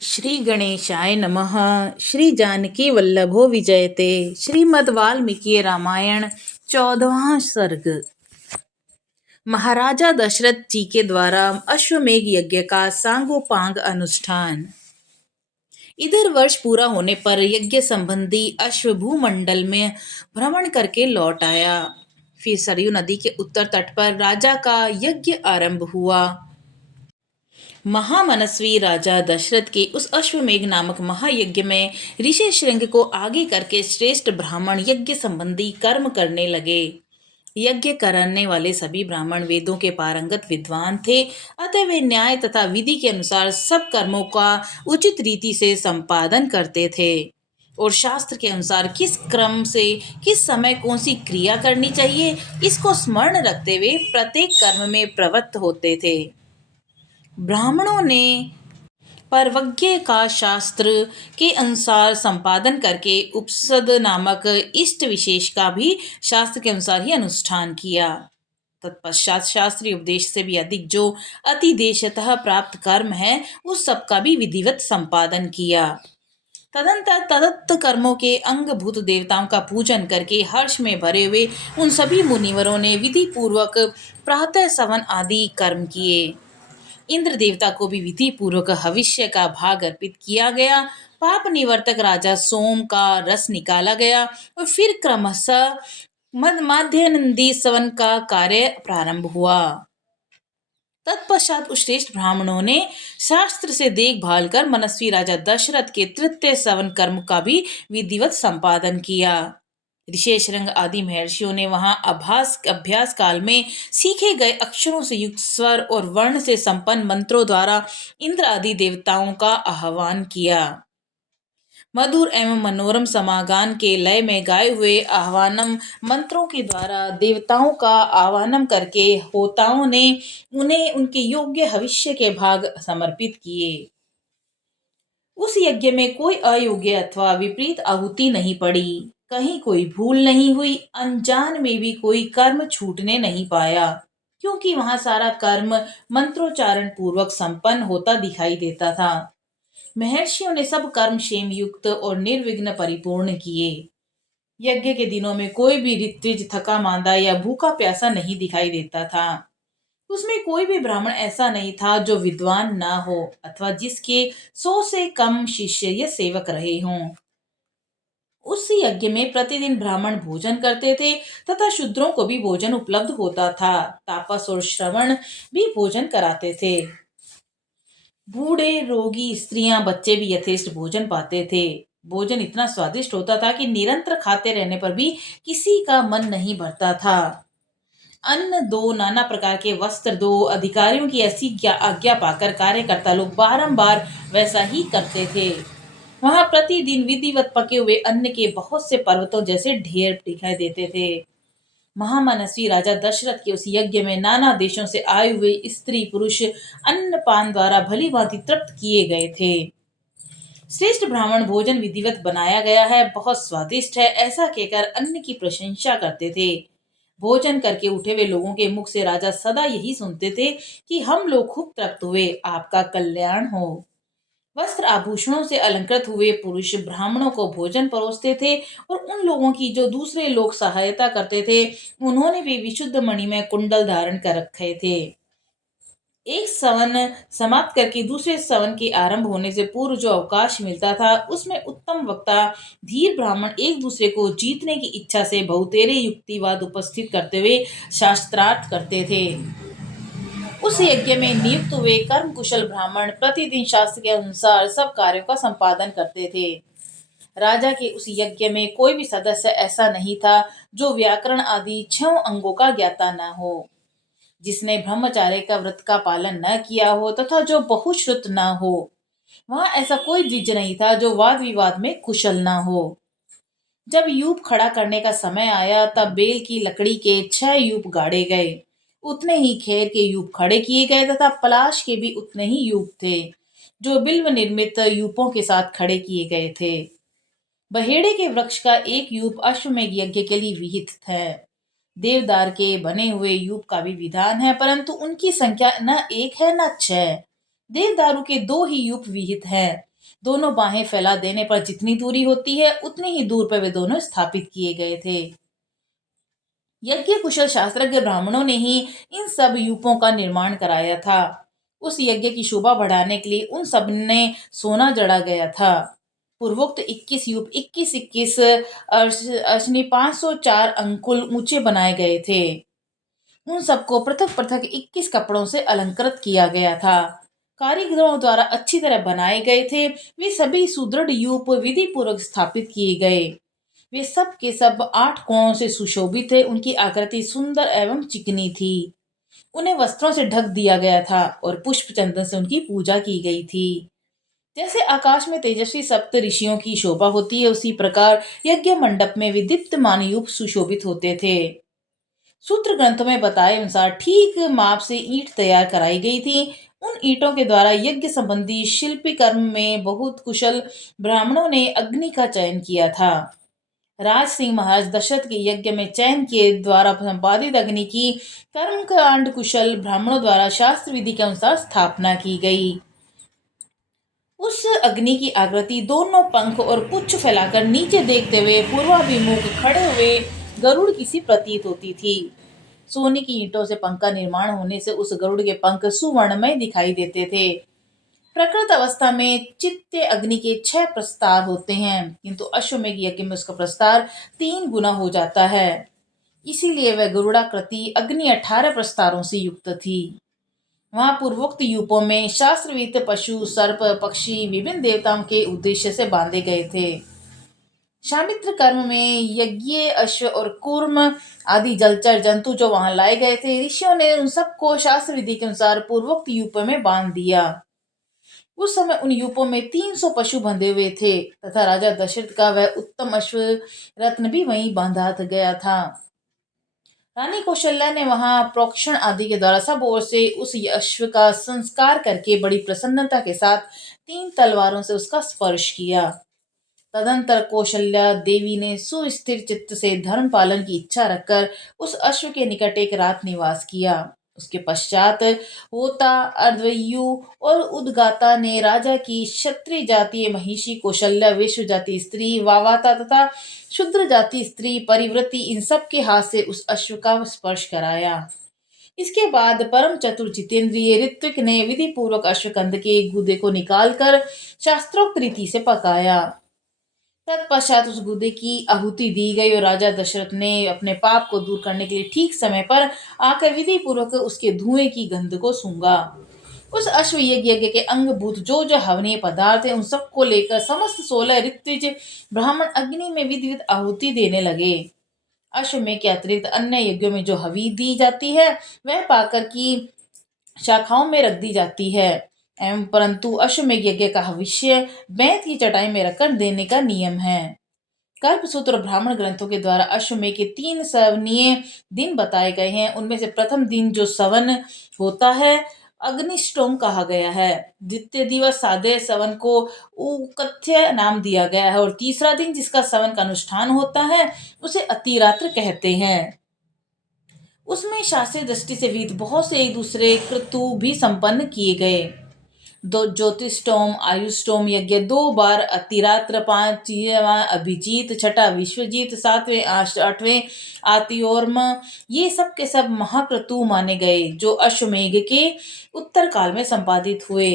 श्री गणेशाय नमः। श्री जानकी वल्लभो विजयते। श्रीमद् वाल्मीकि रामायण 14वां सर्ग। महाराजा दशरथ जी के द्वारा अश्वमेघ यज्ञ का सांगोपांग अनुष्ठान। इधर वर्ष पूरा होने पर यज्ञ संबंधी अश्व भूमंडल में भ्रमण करके लौट आया। फिर सरयू नदी के उत्तर तट पर राजा का यज्ञ आरंभ हुआ। महामनस्वी राजा दशरथ के उस अश्वमेघ नामक महायज्ञ में ऋषि श्रृंग को आगे करके श्रेष्ठ ब्राह्मण यज्ञ संबंधी कर्म करने लगे। यज्ञ करने वाले सभी ब्राह्मण वेदों के पारंगत विद्वान थे, अतः वे न्याय तथा विधि के अनुसार सब कर्मों का उचित रीति से संपादन करते थे और शास्त्र के अनुसार किस क्रम से किस समय कौन सी क्रिया करनी चाहिए, इसको स्मरण रखते हुए प्रत्येक कर्म में प्रवृत्त होते थे। ब्राह्मणों ने पर्वज्ञ का शास्त्र के अनुसार संपादन करके उपसद नामक इष्ट विशेष का भी शास्त्र के अनुसार ही अनुष्ठान किया। तत्पश्चात शास्त्रीय उपदेश से भी अधिक जो अतिदेशतः प्राप्त कर्म है, उस सब का भी विधिवत संपादन किया। तदंतर तदत्त कर्मों के अंगभूत देवताओं का पूजन करके हर्ष में भरे हुए उन सभी मुनिवरों ने विधि पूर्वक प्रातः सवन आदि कर्म किए। इंद्र देवता को भी विधि पूर्वक हविष्य का भाग अर्पित किया गया। पाप निवर्तक राजा सोम का रस निकाला गया और फिर क्रमशः माध्यान्ह सवन का कार्य प्रारंभ हुआ। तत्पश्चात उस श्रेष्ठ ब्राह्मणों ने शास्त्र से देखभाल कर मनस्वी राजा दशरथ के तृतीय सवन कर्म का भी विधिवत संपादन किया। ऋषि श्रृंग आदि महर्षियों ने वहां अभ्यास काल में सीखे गए अक्षरों से युक्त स्वर और वर्ण से संपन्न मंत्रों द्वारा इंद्र आदि देवताओं का आह्वान किया। मधुर एवं मनोरम समागान के लय में गाए हुए आह्वानम मंत्रों के द्वारा देवताओं का आह्वान करके होताओं ने उन्हें उनके योग्य हविष्य के भाग समर्पित किए। उस यज्ञ में कोई अयोग्य अथवा विपरीत आहुति नहीं पड़ी, कहीं कोई भूल नहीं हुई, अनजान में भी कोई कर्म छूटने नहीं पाया, क्योंकि वहां सारा कर्म मंत्रोच्चारण पूर्वक संपन्न होता दिखाई देता था। महर्षियों ने सब कर्म क्षेम युक्त और निर्विघ्न परिपूर्ण किए। यज्ञ के दिनों में कोई भी ऋत्विज थका मांदा या भूखा प्यासा नहीं दिखाई देता था। उसमें कोई भी ब्राह्मण ऐसा नहीं था जो विद्वान ना हो अथवा जिसके 100 से कम शिष्य या सेवक रहे हों। उस यज्ञ में प्रतिदिन ब्राह्मण भोजन करते थे तथा शूद्रों को भी भोजन उपलब्ध होता था। तापस और श्रवण भी भोजन कराते थे। बूढ़े, रोगी, स्त्रियां, बच्चे भी यथेष्ट भोजन पाते थे। भोजन इतना स्वादिष्ट होता था कि निरंतर खाते रहने पर भी किसी का मन नहीं भरता था। अन्न दो, नाना प्रकार के वस्त्र दो, अधिकारियों की ऐसी आज्ञा पाकर कार्यकर्ता लोग बारंबार वैसा ही करते थे। वहां प्रतिदिन विधिवत पके हुए अन्न के बहुत से पर्वतों जैसे ढेर दिखाई देते थे। महामनस्वी राजा दशरथ के उस यज्ञ में नाना देशों से आए हुए स्त्री पुरुष अन्न पान द्वारा भली भांति तृप्त किए गए थे। श्रेष्ठ ब्राह्मण भोजन विधिवत बनाया गया है, बहुत स्वादिष्ट है, ऐसा कहकर अन्न की प्रशंसा करते थे। भोजन करके उठे हुए लोगों के मुख से राजा सदा यही सुनते थे कि हम लोग खूब तृप्त हुए, आपका कल्याण हो। वस्त्र आभूषणों से अलंकृत हुए पुरुष ब्राह्मणों को भोजन परोसते थे और उन लोगों की जो दूसरे लोग सहायता करते थे, उन्होंने भी विशुद्ध मणि में कुंडल धारण कर रखे थे। एक सवन समाप्त करके दूसरे सवन के आरंभ होने से पूर्व जो अवकाश मिलता था, उसमें उत्तम वक्ता धीर ब्राह्मण एक दूसरे को जीतने की इच्छा से बहुतेरे युक्तिवाद उपस्थित करते हुए शास्त्रार्थ करते थे। उस यज्ञ में नियुक्त हुए कर्म कुशल ब्राह्मण प्रतिदिन शास्त्र के अनुसार सब कार्यों का संपादन करते थे। राजा के उस यज्ञ में कोई भी सदस्य ऐसा नहीं था जो व्याकरण आदि 6 अंगों का ज्ञाता न हो, जिसने ब्रह्मचार्य का व्रत का पालन न किया हो तथा जो बहुश्रुत न हो। वहां ऐसा कोई द्विज नहीं था जो वाद विवाद में कुशल न हो। जब यूप खड़ा करने का समय आया, तब बेल की लकड़ी के 6 यूप गाड़े गए, उतने ही खेर के यूप खड़े किए गए तथा पलाश के भी उतने ही यूप थे जो बिल्व निर्मित यूपों के साथ खड़े किए गए थे। बहेड़े के वृक्ष का एक यूप अश्वमेघ यज्ञ के लिए विहित है। देवदार के बने हुए यूप का भी विधान है, परंतु उनकी संख्या न 1 है न 6। देवदारू के दो ही यूप विहित हैं। दोनों बाहें फैला देने पर जितनी दूरी होती है उतनी ही दूर पर वे दोनों स्थापित किए गए थे। यज्ञ कुशल शास्त्रज्ञ ब्राह्मणों ने ही इन सब यूपों का निर्माण कराया था। उस यज्ञ की शोभा बढ़ाने के लिए उन सब ने सोना जड़ा गया था। पूर्वोक्त 21 यूप 21-21 अश्नि 504 अंकुल ऊंचे बनाए गए थे। उन सबको पृथक पृथक 21 कपड़ों से अलंकृत किया गया था। कारीगरों द्वारा अच्छी तरह बनाए गए थे। वे सभी सुदृढ़ यूप विधि पूर्वक स्थापित किए गए। वे सब के सब 8 कोणों से सुशोभित थे। उनकी आकृति सुंदर एवं चिकनी थी। उन्हें वस्त्रों से ढक दिया गया था और पुष्प चंदन से उनकी पूजा की गई थी। जैसे आकाश में तेजस्वी सप्त ऋषियों की शोभा होती है, उसी प्रकार यज्ञ मंडप में विदीप्तमान यूप सुशोभित होते थे। सूत्र ग्रंथों में बताए अनुसार ठीक माप से ईंट तैयार कराई गई थी। उन ईंटों के द्वारा यज्ञ संबंधी शिल्पी कर्म में बहुत कुशल ब्राह्मणों ने अग्नि का चयन किया था। राज सिंह महाराज दशरथ के यज्ञ में चयन के द्वारा संपादित अग्नि की कर्मकांड कुशल ब्राह्मणों द्वारा शास्त्र विधि के अनुसार स्थापना की गई। उस अग्नि की आकृति दोनों पंख और पुच्छ फैलाकर नीचे देखते हुए पूर्वाभिमुख खड़े हुए गरुड़ की सी प्रतीत होती थी। सोने की ईंटों से पंख का निर्माण होने से उस गरुड़ के पंख सुवर्णमय दिखाई देते थे। प्रकृत अवस्था में चित्त अग्नि के 6 प्रस्तार होते हैं, किंतु अश्वमेघ यज्ञ में उसका प्रस्तार 3 गुना हो जाता है। इसीलिए वह गरुड़ाकृति अग्नि 18 प्रस्तारों से युक्त थी। वहां पूर्वोक्त यूपों में शास्त्रविद पशु, सर्प, पक्षी विभिन्न देवताओं के उद्देश्य से बांधे गए थे। शामित्र कर्म में यज्ञ अश्व और कूर्म आदि जलचर जंतु जो वहां लाए गए थे, ऋषियों ने उन सबको शास्त्र विधि के अनुसार पूर्वोक्त यूपों में बांध दिया। उस समय उन यूपों में 300 पशु बंधे हुए थे तथा राजा दशरथ का वह उत्तम अश्व रत्न भी वहीं बांधा गया था। रानी कौशल्या ने वहां प्रोक्षण आदि के द्वारा सब ओर से उस अश्व का संस्कार करके बड़ी प्रसन्नता के साथ 3 तलवारों से उसका स्पर्श किया। तदंतर कौशल्या देवी ने सुस्थिर चित्त से धर्म पालन की इच्छा रखकर उस अश्व के निकट एक रात निवास किया। उसके पश्चात होता, अर्धवयु और उद्गाता ने राजा की क्षत्रिय जातीय महिषी कौशल्या, विश्व जाति स्त्री वावाता तथा शूद्र जाति स्त्री परिवृति इन सब के हाथ से उस अश्व का स्पर्श कराया। इसके बाद परम चतुर जितेंद्रिय ऋत्विक ने विधि पूर्वक अश्वकंद के गूदे को निकालकर शास्त्रोक्त रीति से पकाया। तत्पश्चात उस गूदे की आहुति दी गई और राजा दशरथ ने अपने पाप को दूर करने के लिए ठीक समय पर आकर विधि पूर्वक उसके धुएं की गंध को सूंघा। उस अश्वयज्ञ यज्ञ के अंगभूत जो जो हवनीय पदार्थ है, उन सबको लेकर समस्त 16 ऋत्विज ब्राह्मण अग्नि में विधिवत आहुति देने लगे। अश्वमेध के अतिरिक्त अन्य यज्ञों में जो हवि दी जाती है, वह पाकर की शाखाओं में रख दी जाती है एवं परंतु अश्वमेध यज्ञ का हविष्य बैंत की चटाई में रखकर देने का नियम है। कल्पसूत्र और ब्राह्मण ग्रंथों के द्वारा अश्वमेध के 3 सवनीय दिन बताए गए हैं। उनमें से प्रथम दिन जो सवन होता है, अग्निष्टोम कहा गया है। द्वितीय दिवस सादे सवन को उकथ्य नाम दिया गया है और तीसरा दिन जिसका सवन का अनुष्ठान होता है, उसे अतिरात्र कहते हैं। उसमें शास्त्रीय दृष्टि से विहित बहुत से एक दूसरे क्रतु भी संपन्न किए गए। दो ज्योतिष्टोम आयुष्टोम यज्ञ 2 बार अतिरात्र, 5वां अभिजीत, छठा विश्वजीत, 7वें 8वें आतियोर्म, ये सब के सब महाक्रतु माने गए जो अश्वमेघ के उत्तर काल में संपादित हुए।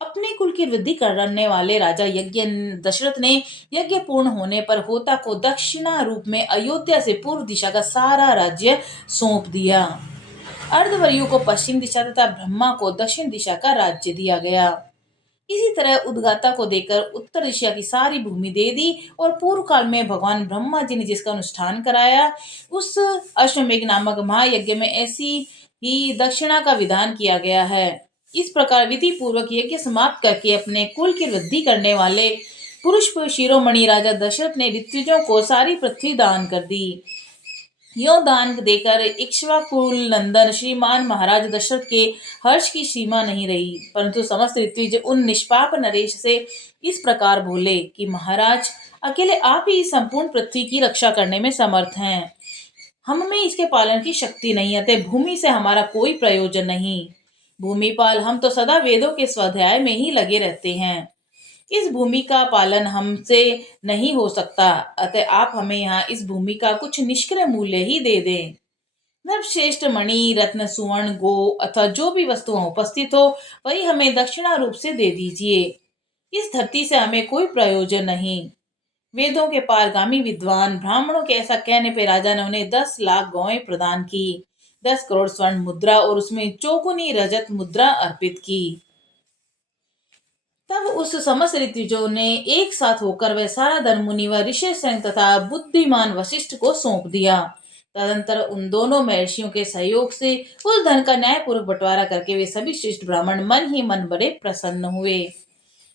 अपने कुल की वृद्धि करने वाले राजा यज्ञ दशरथ ने यज्ञ पूर्ण होने पर होता को दक्षिणा रूप में अयोध्या से पूर्व दिशा का सारा राज्य सौंप दिया। अर्धवर्यु को पश्चिम दिशा तथा ब्रह्मा को दक्षिण दिशा का राज्य दिया गया। इसी तरह उद्गाता को देकर उत्तर दिशा की सारी भूमि दे दी और पूर्व काल में भगवान ब्रह्मा जी ने जिसका अनुष्ठान कराया, उस अश्वमेघ नामक महायज्ञ में ऐसी ही दक्षिणा का विधान किया गया है। इस प्रकार विधि पूर्वक यज्ञ समाप्त करके अपने कुल की वृद्धि करने वाले पुरुष शिरोमणि राजा दशरथ ने ऋत्विजों को सारी पृथ्वी दान कर दी। यो दान देकर इक्ष्वाकुल नंदन श्रीमान महाराज दशरथ के हर्ष की सीमा नहीं रही, परंतु समस्त ऋत्विज उन निष्पाप नरेश से इस प्रकार बोले कि महाराज, अकेले आप ही संपूर्ण पृथ्वी की रक्षा करने में समर्थ हैं। हम में इसके पालन की शक्ति नहीं, अतः भूमि से हमारा कोई प्रयोजन नहीं। भूमिपाल, हम तो सदा वेदों के स्वाध्याय में ही लगे रहते हैं। इस भूमि का पालन हमसे नहीं हो सकता, अतः आप हमें यहाँ इस भूमि का कुछ निष्क्रिय मूल्य ही दे दें। नवश्रेष्ठ मणि, रत्न, सुवर्ण, गो अथवा जो भी वस्तुएं उपस्थित हो, वही हमें दक्षिणा रूप से दे दीजिए। इस धरती से हमें कोई प्रयोजन नहीं। वेदों के पारगामी विद्वान ब्राह्मणों के ऐसा कहने पे राजा ने उन्हें 10 लाख गौएं प्रदान की, 10 करोड़ स्वर्ण मुद्रा और उसमें चौगुनी रजत मुद्रा अर्पित की। तब उस समस्त ऋतुजों ने एक साथ होकर वह सारा धन मुनि व ऋषिशृंग तथा बुद्धिमान वशिष्ठ को सौंप दिया। तदंतर उन दोनों महर्षियों के सहयोग से उस धन का न्यायपूर्वक बंटवारा करके वे सभी श्रेष्ठ ब्राह्मण मन ही मन बड़े प्रसन्न हुए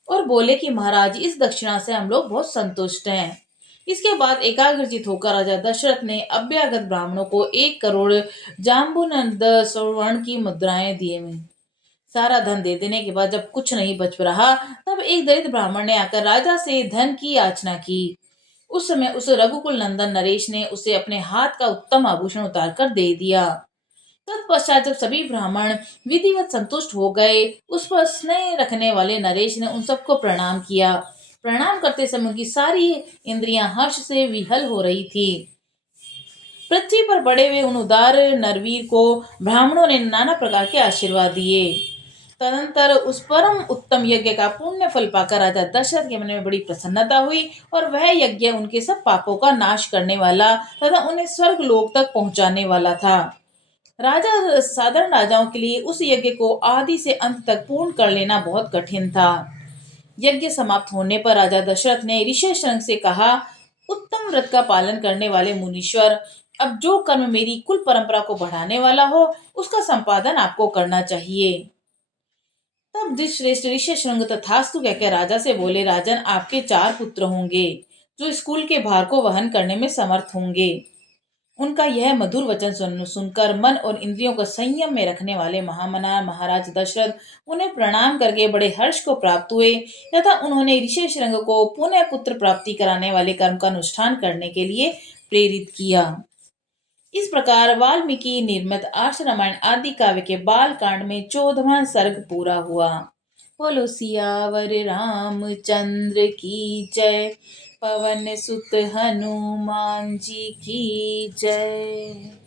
और बोले कि महाराज, इस दक्षिणा से हम लोग बहुत संतुष्ट हैं। इसके बाद एकाग्रचित होकर राजा दशरथ ने अभ्यागत ब्राह्मणों को 1 करोड़ जाम्बुनंद स्वर्ण की मुद्राएं दिए। सारा धन दे देने के बाद जब कुछ नहीं बच रहा, तब एक दलित ब्राह्मण ने आकर राजा से धन की याचना की। उस समय उस रघुकुल नंदन नरेश ने उसे अपने हाथ का उत्तम आभूषण उतार कर दे दिया। तत्पश्चात जब सभी ब्राह्मण विधिवत संतुष्ट हो गए, उस पर स्नेह रखने वाले नरेश ने उन सबको प्रणाम किया। प्रणाम करते समय उनकी सारी इंद्रियां हर्ष से विहल हो रही थी। पृथ्वी पर पड़े हुए उन उदार नरवीर को ब्राह्मणों ने नाना प्रकार के आशीर्वाद दिए। तदंतर उस परम उत्तम यज्ञ का पुण्य फल पाकर राजा दशरथ के मन में बड़ी प्रसन्नता हुई और वह यज्ञ उनके सब पापों का नाश करने वाला तथा उन्हें स्वर्ग लोक तक पहुंचाने वाला था। राजा साधारण राजाओं के लिए उस यज्ञ को आदि से अंत तक पूर्ण कर लेना बहुत कठिन था। यज्ञ समाप्त होने पर राजा दशरथ ने ऋषिशृंग से कहा, उत्तम व्रत का पालन करने वाले मुनीश्वर, अब जो कर्म मेरी कुल परंपरा को बढ़ाने वाला हो, उसका संपादन आपको करना चाहिए। तब श्रेष्ठ ऋषिशृंग तथास्तु कहकर राजा से बोले, राजन, आपके 4 पुत्र होंगे जो स्कूल के भार को वहन करने में समर्थ होंगे। उनका यह मधुर वचन सुनकर मन और इंद्रियों को संयम में रखने वाले महामना महाराज दशरथ उन्हें प्रणाम करके बड़े हर्ष को प्राप्त हुए तथा उन्होंने ऋषिशृंग को पुनः पुत्र प्राप्ति कराने वाले कर्म का अनुष्ठान करने के लिए प्रेरित किया। इस प्रकार वाल्मीकि निर्मित आर्ष रामायण आदि काव्य के बाल कांड में 14वां सर्ग पूरा हुआ। बोलो सियावर रामचंद्र की जय, पवन सुत हनुमान जी की जय।